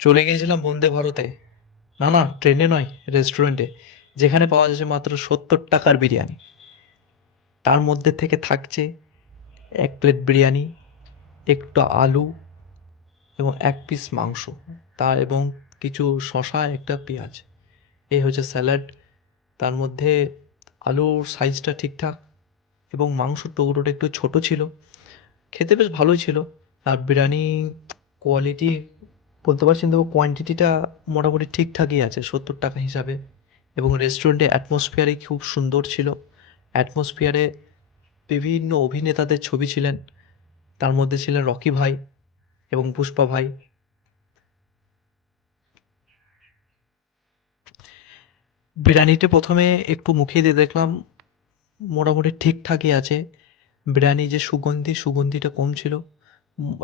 চলে গিয়েছিলাম বন্দে ভারতে। না না, ট্রেনে নয়, রেস্টুরেন্টে, যেখানে পাওয়া যাচ্ছে মাত্র সত্তর টাকার বিরিয়ানি। তার মধ্যে থেকে থাকছে এক প্লেট বিরিয়ানি, একটু আলু এবং এক পিস মাংস। তা এবং কিছু শসা, একটা পেঁয়াজ। এই হচ্ছে স্যালাড। তার মধ্যে আলুর সাইজটা ঠিকঠাক এবং মাংসর টুকরোটা একটু ছোটো ছিল। খেতে বেশ ভালোই ছিল। আর বিরিয়ানি কোয়ালিটি বলতে পারছি না তবু কোয়ান্টিটিটা মোটামুটি ঠিকঠাকই আছে, সত্তর টাকা হিসাবে। এবং রেস্টুরেন্টে অ্যাটমসফিয়ারই খুব সুন্দর ছিল। অ্যাটমসফিয়ারে বিভিন্ন অভিনেতাদের ছবি ছিলেন। তার মধ্যে ছিলেন রকি ভাই এবং পুষ্পা ভাই। বিরিয়ানিটা প্রথমে একটু মুখে দিয়ে দেখলাম, মোটামুটি ঠিকঠাকই আছে। বিরিয়ানি যে সুগন্ধি, সুগন্ধিটা কম ছিল।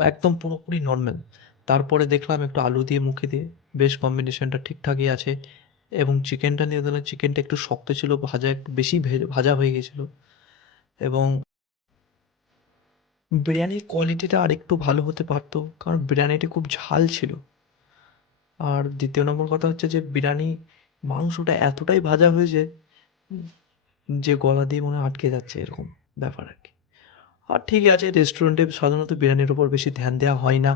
একদম পুরোপুরি নর্মাল তারপরে দেখলাম একটু আলু দিয়ে মুখে দিয়ে বেশ কম্বিনেশনটা ঠিকঠাকই আছে এবং চিকেনটা নিয়ে দেখলাম চিকেনটা একটু শক্ত ছিল, ভাজা একটু বেশি ভাজা হয়ে গেছিল এবং বিরিয়ানির কোয়ালিটিটা আর একটু ভালো হতে পারতো কারণ বিরিয়ানিটি খুব ঝাল ছিল। আর দ্বিতীয় নম্বর কথা হচ্ছে যে বিরিয়ানি মাংসটা এতটাই ভাজা হয়েছে যে গলা দিয়ে মনে আটকে যাচ্ছে এরকম ব্যাপার আর কি। আর ঠিকই আছে রেস্টুরেন্টে সাধারণত বিরিয়ানির ওপর বেশি ধ্যান দেওয়া হয় না।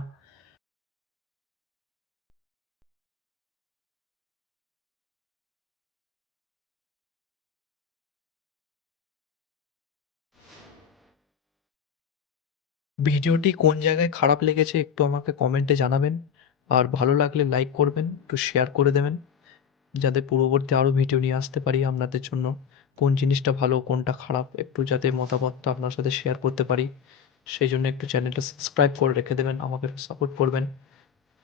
ভিডিওটি কোন জায়গায় খারাপ লেগেছে একটু আমাকে কমেন্টে জানাবেন। আর ভালো লাগলে লাইক করবেন, একটু শেয়ার করে দেবেন। যাতে পূর্ববর্তী আরও ভিডিও নিয়ে আসতে পারি আপনাদের জন্য। কোন জিনিসটা ভালো, কোনটা খারাপ, একটু যাতে মতামতটা আপনার সাথে শেয়ার করতে পারি। সেই জন্য একটু চ্যানেলটা সাবস্ক্রাইব করে রেখে দেবেন, আমাকে সাপোর্ট করবেন।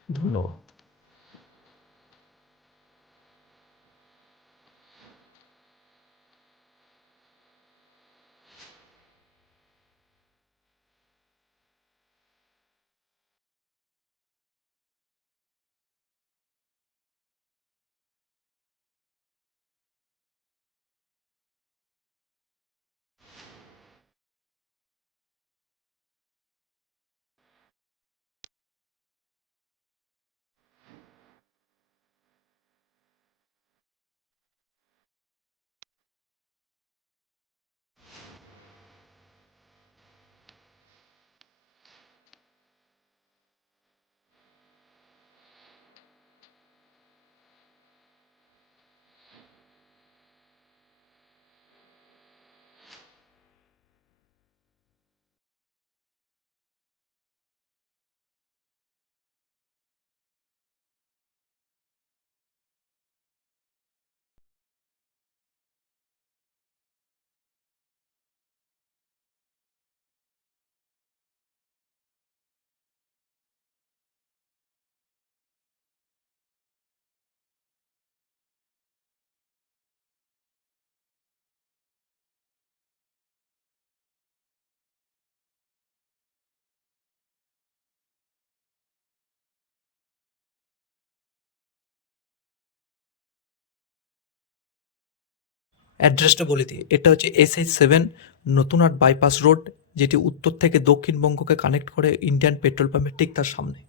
ধন্যবাদ। অ্যাড্রেসটা বলে দিই। এটা হচ্ছে এস এইচ সেভেন নতুন আট বাইপাস রোড যেটি উত্তর থেকে দক্ষিণবঙ্গকে কানেক্ট করে ইন্ডিয়ান পেট্রোল পাম্পের ঠিক তার সামনে।